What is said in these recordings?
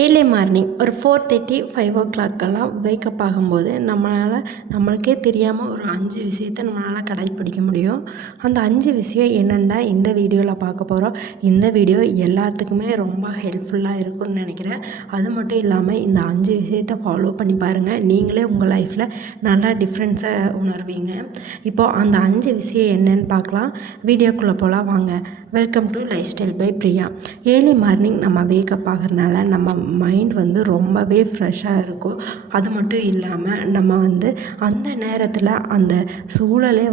Early morning ஒரு 4:30 5 o'clockலாம் wake up ஆகும்போது நம்மளுக்கே தெரியாமல் ஒரு 5 விஷயத்தை நம்மளால் கடைப்பிடிக்க முடியும். அந்த 5 விஷயம் என்னென்னா இந்த வீடியோவில் பார்க்க போகிறோம். இந்த வீடியோ எல்லாத்துக்குமே ரொம்ப ஹெல்ப்ஃபுல்லாக இருக்கும்னு நினைக்கிறேன். அது மட்டும் இல்லாமல் இந்த 5 விஷயத்தை ஃபாலோ பண்ணி பாருங்கள், நீங்களே உங்கள் லைஃப்பில் நல்லா டிஃப்ரென்ஸை உணர்வீங்க. இப்போது அந்த 5 விஷயம் என்னன்னு பார்க்கலாம். வீடியோக்குள்ளே போகலாம் வாங்க. Welcome to lifestyle by Priya. Early morning நம்ம வேக்கப் ஆகிறதுனால நம்ம மைண்ட் ரொம்பவே ஃப்ரெஷ்ஷாக இருக்கும். அது மட்டும் இல்லாமல் நம்ம அந்த நேரத்தில் அந்த சூழலே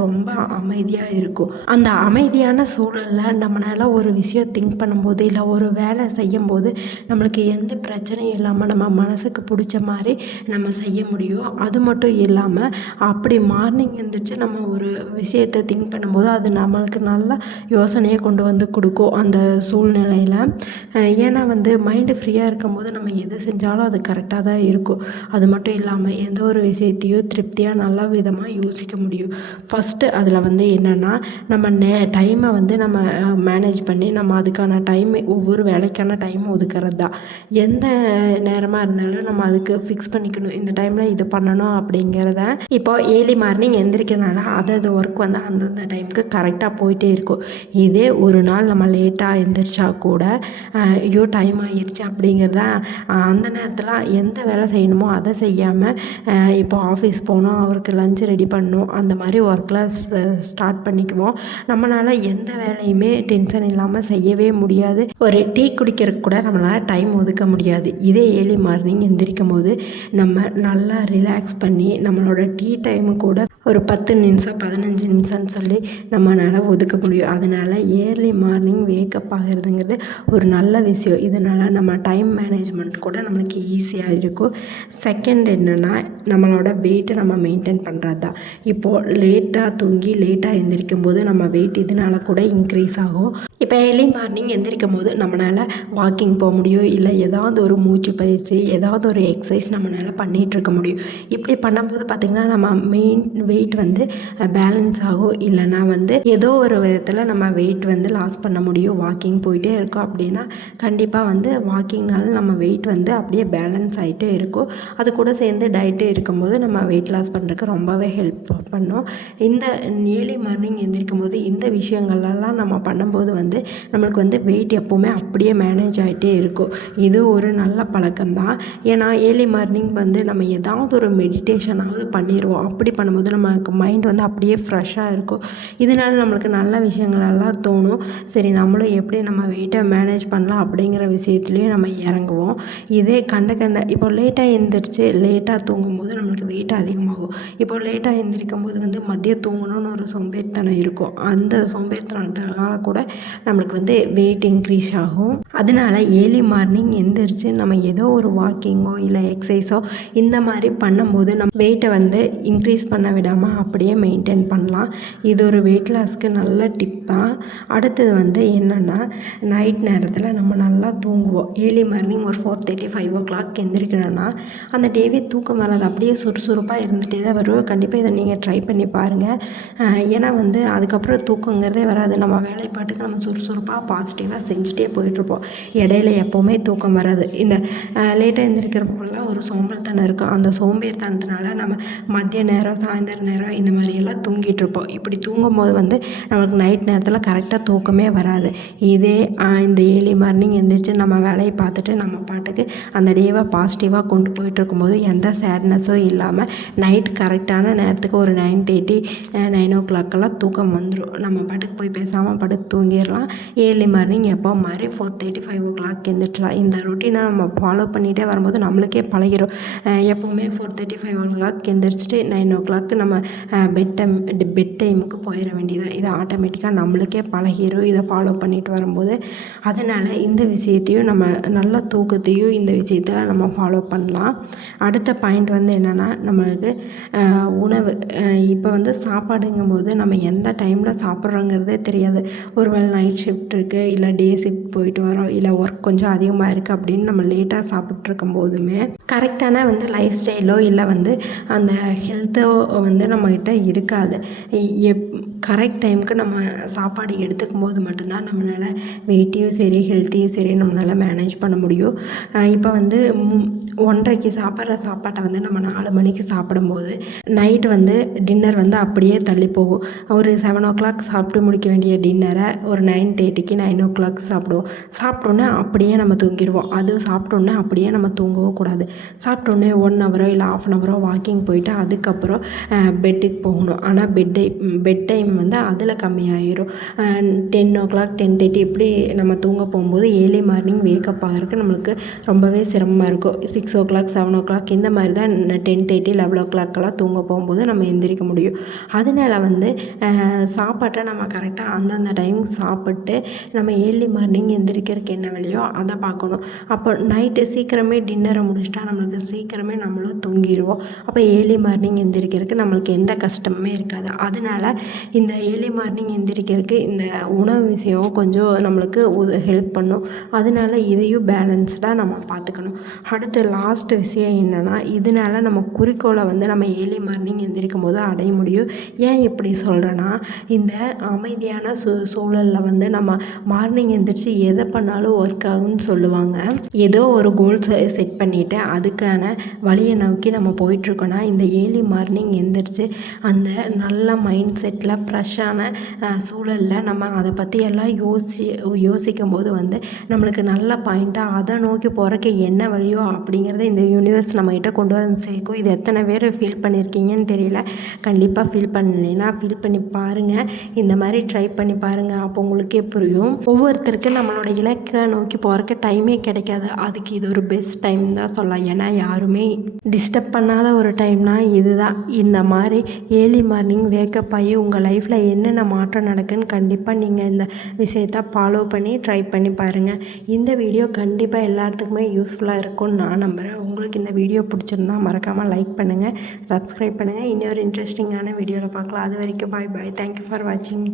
ரொம்ப அமைதியாக இருக்கும். அந்த அமைதியான சூழலில் நம்மளால் ஒரு விஷயம் திங்க் பண்ணும்போது இல்லை ஒரு வேலை செய்யும்போது நம்மளுக்கு எந்த பிரச்சனையும் இல்லாமல் நம்ம மனசுக்கு பிடிச்ச மாதிரி நம்ம செய்ய முடியும். அது மட்டும் இல்லாமல் அப்படி மார்னிங் எழுந்திரிச்சு நம்ம ஒரு விஷயத்தை திங்க் பண்ணும்போது அது நம்மளுக்கு நல்லா யோசனையை கொண்டு கொடுக்கும் அந்த சூழ்நிலையில். ஏன்னா மைண்டு ஃப்ரீயாக இருக்கும்போது நம்ம எது செஞ்சாலும் அது கரெக்டாக தான் இருக்கும். அது மட்டும் இல்லாமல் எந்த ஒரு விஷயத்தையும் திருப்தியாக நல்ல விதமாக யோசிக்க முடியும். ஃபஸ்ட்டு அதில் என்னென்னா நம்ம டைமை நம்ம மேனேஜ் பண்ணி நம்ம அதுக்கான டைம் ஒவ்வொரு வேலைக்கான டைம் ஒதுக்கிறது தான். எந்த நேரமாக இருந்தாலும் நம்ம அதுக்கு ஃபிக்ஸ் பண்ணிக்கணும், இந்த டைமில் இது பண்ணணும் அப்படிங்கிறத. இப்போது ஏர்லி மார்னிங் எந்திரிக்கிறனால அது ஒர்க் அந்தந்த டைமுக்கு கரெக்டாக போயிட்டே இருக்கும். இதே ஒரு நாள் நம்ம லேட்டாக எந்திரிச்சா கூட ஐயோ டைம் ஆகிடுச்சு அப்படிங்கிறத அந்த நேரத்தில் எந்த வேலை செய்யணுமோ அதை செய்யாமல் இப்போ ஆஃபீஸ் போகணும், அவருக்கு லஞ்ச் ரெடி பண்ணணும், அந்த மாதிரி ஒர்க்கில் ஸ்டார்ட் பண்ணிக்குவோம். நம்மளால் எந்த வேலையுமே டென்ஷன் இல்லாமல் செய்யவே முடியாது. ஒரு டீ குடிக்கிறதுக்கு கூட நம்மளால் டைம் ஒதுக்க முடியாது. இதே ஏர்லி மார்னிங் எந்திரிக்கும் போது நம்ம நல்லா ரிலாக்ஸ் பண்ணி நம்மளோட டீ டைமு கூட ஒரு 10 நிமிஷம் 15 நிமிஷம்னு சொல்லி நம்மளால் ஒதுக்க முடியும். அதனால் ஏர்லி மார்னிங் வேக்கப் ஆகிறதுங்கிறது ஒரு நல்ல விஷயம். இதனால் நம்ம டைம் மேனேஜ்மெண்ட் கூட நம்மளுக்கு ஈஸியாக இருக்கும். செகண்ட் என்னென்னா நம்மளோட வெயிட்டை நம்ம மெயின்டைன் பண்ணுறது தான். இப்போது லேட்டாக தூங்கி லேட்டாக எந்திரிக்கும் போது நம்ம வெயிட் இதனால் கூட இன்க்ரீஸ் ஆகும். இப்போ ஏர்லி மார்னிங் எந்திரிக்கும் போது நம்மளால் வாக்கிங் போக முடியும், இல்லை ஏதாவது ஒரு மூச்சு பயிற்சி ஏதாவது ஒரு எக்ஸசைஸ் நம்மளால் பண்ணிகிட்ருக்க முடியும். இப்படி பண்ணும்போது பார்த்திங்கன்னா நம்ம மெயின் வெயிட் பேலன்ஸ் ஆகும். இல்லைனா ஏதோ ஒரு விதத்தில் நம்ம வெயிட் லாஸ் பண்ண முடியும். வாக்கிங் போயிட்டே இருக்கோம் அப்படின்னா கண்டிப்பாக வாக்கிங்னால நம்ம வெயிட் அப்படியே பேலன்ஸ் ஆகிட்டே இருக்கும். அது கூட சேர்ந்து டயட்டு இருக்கும்போது நம்ம வெயிட் லாஸ் பண்ணுறதுக்கு ரொம்பவே ஹெல்ப் பண்ணும். இந்த ஏர்லி மார்னிங் எந்திரிக்கும் போது இந்த விஷயங்கள்லாம் நம்ம பண்ணும்போது நம்மளுக்கு வெயிட் எப்போவுமே அப்படியே மேனேஜ் ஆகிட்டே இருக்கும். இது ஒரு நல்ல பழக்கம்தான். ஏன்னா ஏர்லி மார்னிங் நம்ம ஏதாவது ஒரு மெடிடேஷனாவது பண்ணிடுவோம். அப்படி பண்ணும்போது நமக்கு மைண்ட் அப்படியே ஃப்ரெஷ்ஷாக இருக்கும். இதனால் நம்மளுக்கு நல்ல விஷயங்களெல்லாம் தோணும். சரி நம்மளும் எப்படி நம்ம வெயிட்டை மேனேஜ் பண்ணலாம் அப்படிங்கிற விஷயத்துலேயும் நம்ம இறங்குவோம். இதே இப்போ லேட்டாக எழுந்திரிச்சு லேட்டாக தூங்கும்போது நம்மளுக்கு வெயிட் அதிகமாகும். இப்போ லேட்டாக எழுந்திரிக்கும் போது மதியம் தூங்கணும்னு ஒரு சோம்பேறித்தனம் இருக்கும். அந்த சோம்பேறித்தனத்தினால கூட நம்மளுக்கு வெயிட் இன்க்ரீஸ் ஆகும். அதனால ஏர்லி மார்னிங் எந்திரிச்சு நம்ம ஏதோ ஒரு வாக்கிங்கோ இல்லை எக்ஸசைஸோ இந்த மாதிரி பண்ணும்போது நம்ம வெயிட்டை இன்க்ரீஸ் பண்ண விடாமல் அப்படியே மெயின்டைன் பண்ணலாம். இது ஒரு வெயிட் லாஸ்க்கு நல்ல டிப் தான். அடுத்தது என்னென்னா நைட் நேரத்தில் நம்ம நல்லா தூங்குவோம். ஏர்லி மார்னிங் ஒரு 4:30 5 o'clock எந்திரிக்கிறோன்னா அந்த டேவே தூக்கம் வராது, அப்படியே சுறுசுறுப்பாக இருந்துகிட்டே தான் வரும். கண்டிப்பாக இதை நீங்கள் ட்ரை பண்ணி பாருங்கள். ஏன்னா அதுக்கப்புறம் தூக்கங்கிறதே வராது. நம்ம வேலைப்பாட்டுக்கு நம்ம சுறுசுறுப்பாக பாசிட்டிவாக செஞ்சுட்டே போயிட்டுருப்போம். இடையில எப்போவுமே தூக்கம் வராது. இந்த லேட்டாக எழுந்திரிக்கிறப்பெல்லாம் ஒரு சோம்பேறித்தனம் இருக்கும். அந்த சோம்பேறித்தனத்தினால நம்ம மதிய நேரம் சாயந்தர நேரம் இந்த மாதிரியெல்லாம் தூங்கிட்டுருப்போம். இப்படி தூங்கும்போது நம்மளுக்கு நைட் நேரத்தில் கரெக்டாக தூக்கமே வராது. இதே இந்த ஏர்லி மார்னிங் எந்திரிச்சு நம்ம வேலையை பார்த்துட்டு நம்ம பாட்டுக்கு அந்த டேவை பாசிட்டிவாக கொண்டு போயிட்டுருக்கும்போது எந்த சேட்னஸும் இல்லாமல் நைட் கரெக்டான நேரத்துக்கு ஒரு 9:30 9 o'clockலாம் தூக்கம் வந்துடும். நம்ம பாட்டுக்கு போய் பேசாமல் படுத்து தூங்கிடலாம். ஏர்லி மார்னிங் எப்போ மாதிரி 4:30 5 o'clock எந்திரிச்சலாம். இந்த ரொட்டீனை நம்ம ஃபாலோ பண்ணிகிட்டே வரும்போது நம்மளுக்கே பழகிடும். எப்போவுமே 4:30 5 o'clock எந்திரிச்சிட்டு 9 o'clock நம்ம பெட் டைமுக்கு போயிட வேண்டியது. இது ஆட்டோமேட்டிக்காக நம்மளுக்கே பழகிடும் இதை ஃபாலோ பண்ணிட்டு வரும்போது. அதனால் இந்த விஷயத்தையும் நம்ம நல்ல தூக்கத்தையும் இந்த விஷயத்தில் நம்ம ஃபாலோ பண்ணலாம். அடுத்த பாயிண்ட் என்னென்னா நம்மளுக்கு உணவு. இப்போ சாப்பாடுங்கும்போது நம்ம எந்த டைமில் சாப்பிட்றோங்கிறதே தெரியாது. ஒருவேளை நைட் ஷிஃப்ட் இருக்குது, இல்லை டே ஷிஃப்ட் போயிட்டு வரோம், இல்லை ஒர்க் கொஞ்சம் அதிகமாக இருக்குது அப்படின்னு நம்ம லேட்டாக சாப்பிட்ருக்கும் போதுமே கரெக்டான லைஃப் ஸ்டைலோ இல்லை அந்த ஹெல்த்தோ நம்மக்கிட்ட இருக்காது. கரெக்ட் டைமுக்கு நம்ம சாப்பாடு எடுத்துக்கும் போது மட்டும்தான் நம்மளால் வெயிட்டையும் சரி ஹெல்த்தையும் சரி நம்மளால் மேனேஜ் பண்ண முடியும். இப்போ வந்து 1:30க்கு சாப்பிட்ற சாப்பாட்டை வந்து நம்ம 4 மணிக்கு சாப்பிடும்போது நைட்டு வந்து டின்னர் வந்து அப்படியே தள்ளி போகும். ஒரு 7:00 சாப்பிட்டு முடிக்க வேண்டிய டின்னரை ஒரு 9:30க்கு 9:00 சாப்பிடுவோம். சாப்பிட்டோன்னே அப்படியே நம்ம தூங்கிடுவோம். அதுவும் சாப்பிட்டோன்னே அப்படியே நம்ம தூங்கவும் கூடாது. சாப்பிட்டோன்னே 1 ஹவரோ இல்லை 1/2 அன் ஹவரோ வாக்கிங் போயிட்டு அதுக்கப்புறம் பெட்டுக்கு போகணும். ஆனால் பெட் டைம் வந்து அதில் கம்மியாயிரும். 10:00 10:30 இப்படி நம்ம தூங்க போகும்போது ஏர்லி மார்னிங் வேக்கப் ஆகிறதுக்கு நம்மளுக்கு ரொம்பவே சிரமமாக இருக்கும். 6:00 7:00 இந்த மாதிரி தான் 10:30 11:00 தூங்க போகும்போது நம்ம எந்திரிக்க முடியும். அதனால வந்து சாப்பாட்டை நம்ம கரெக்டாக அந்தந்த டைம் சாப்பிட்டு நம்ம ஏர்லி மார்னிங் எந்திரிக்கிறதுக்கு என்ன வழியோ அதை பார்க்கணும். அப்போ நைட்டு சீக்கிரமே டின்னரை முடிச்சிட்டா நம்மளுக்கு சீக்கிரமே நம்மளும் தூங்கிடுவோம். அப்போ ஏர்லி மார்னிங் எந்திரிக்கிறதுக்கு நம்மளுக்கு எந்த கஷ்டமுமே இருக்காது. அதனால இந்த ஏர்லி மார்னிங் எந்திரிக்கிறதுக்கு இந்த உணவு விஷயம் கொஞ்சம் நம்மளுக்கு ஹெல்ப் பண்ணும். அதனால இதையும் பேலன்ஸ்டாக நம்ம பார்த்துக்கணும். அடுத்து லாஸ்ட் விஷயம் என்னென்னா, இதனால நம்ம குறிக்கோளை வந்து நம்ம ஏர்லி மார்னிங் எந்திரிக்கும் போது அடைய முடியும். ஏன் இப்படி சொல்கிறேன்னா, இந்த அமைதியான சூழலில் வந்து நம்ம மார்னிங் எந்திரிச்சு எதை பண்ணாலும் ஒர்க் ஆகும்னு சொல்லுவாங்க. ஏதோ ஒரு கோல் செட் பண்ணிவிட்டு அதுக்கான வழியை நோக்கி நம்ம போயிட்டுருக்கோன்னா இந்த ஏர்லி மார்னிங் எந்திரிச்சு அந்த நல்ல மைண்ட் செட்டில் ஃப்ரெஷ்ஷான சூழலில் நம்ம அதை பற்றி எல்லாம் யோசிக்கும் போது வந்து நம்மளுக்கு நல்ல பாயிண்ட்டாக அதை நோக்கி போகிறக்கு என்ன வழியோ அப்படிங்கிறத இந்த யூனிவர்ஸ் நம்மகிட்ட கொண்டு வந்து சேர்க்கும். இது எத்தனை பேர் ஃபீல் பண்ணியிருக்கீங்கன்னு தெரியல. கண்டிப்பாக ஃபீல் பண்ணலைன்னா ஃபீல் பண்ணி பாருங்கள். இந்த மாதிரி ட்ரை பண்ணி பாருங்கள். அப்போ உங்களுக்கே புரியும். ஒவ்வொருத்தருக்கு நம்மளோட இலக்கை நோக்கி போகிறக்கு டைமே கிடைக்காது. அதுக்கு இது ஒரு பெஸ்ட் டைம் தான் சொல்லலாம். ஏன்னா யாருமே டிஸ்டர்ப் பண்ணாத ஒரு டைம்னால் இதுதான். இந்த மாதிரி ஏர்லி மார்னிங் வேக்கப் ஆகி உங்கள் லைஃப்பில் என்னென்ன மாற்றம் நடக்குன்னு கண்டிப்பாக நீங்கள் இந்த விஷயத்தை ஃபாலோ பண்ணி ட்ரை பண்ணி பாருங்கள். இந்த வீடியோ கண்டிப்பாக எல்லாத்துக்குமே யூஸ்ஃபுல்லாக இருக்கும்னு நான் நம்புகிறேன். உங்களுக்கு இந்த வீடியோ பிடிச்சிருந்தா மறக்காமல் லைக் பண்ணுங்கள், சப்ஸ்கிரைப் பண்ணுங்கள். இன்னொரு இன்ட்ரெஸ்டிங்கான வீடியோவில் பார்க்கலாம். அது வரைக்கும் பாய் பாய். தேங்க்யூ ஃபார் வாட்சிங்.